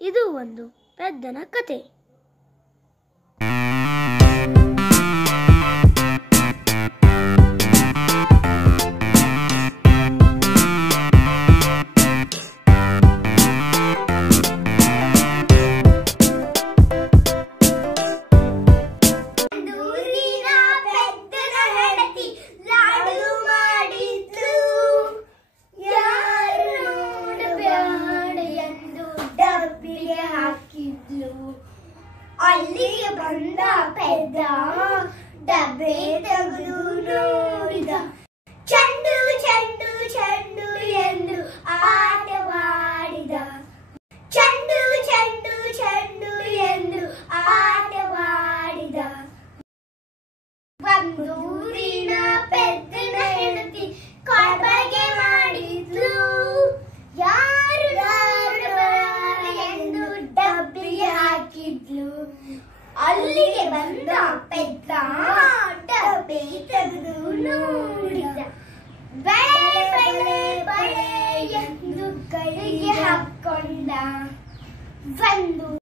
ಇದು ಒಂದು ಪೆದ್ದನ ಕತೆ. ಅಲ್ಲಿಗೆ ಬಂದ ಪೆದ್ದ ಡಬ್ಬೆ ತೆಗೆದು ನೋಡಿದ. ಚೆಂಡು ಚೆಂಡು ಚೆಂಡು ಎಂದು ಆಟವಾಡಿದ. ಚೆಂಡು ಚೆಂಡು ಚೆಂಡು ಎಂದು ಆಟವಾಡಿದ. ಒಂದೂರಿನ ಪೆದ್ದನ ಹೆಂಡತಿ ಕಾಡ್ಬಗೆ ಮಾಡಿದ್ಲು. ಯಾರು ಯಾರು ಎಂದು ಡಬ್ಬಿಗೆ ಹಾಕಿದ್ಲು. ಅಲ್ಲಿಗೆ ಬಂದ ಪೆದ್ದ ಡಬ್ಬೆ ತೆಗೆದು ನೋಡಿದ. ಬಳೆ ಬಳೆ ಬಳೆ ಎಂದು ಕೈಗೆ ಹಾಕೊಂಡ.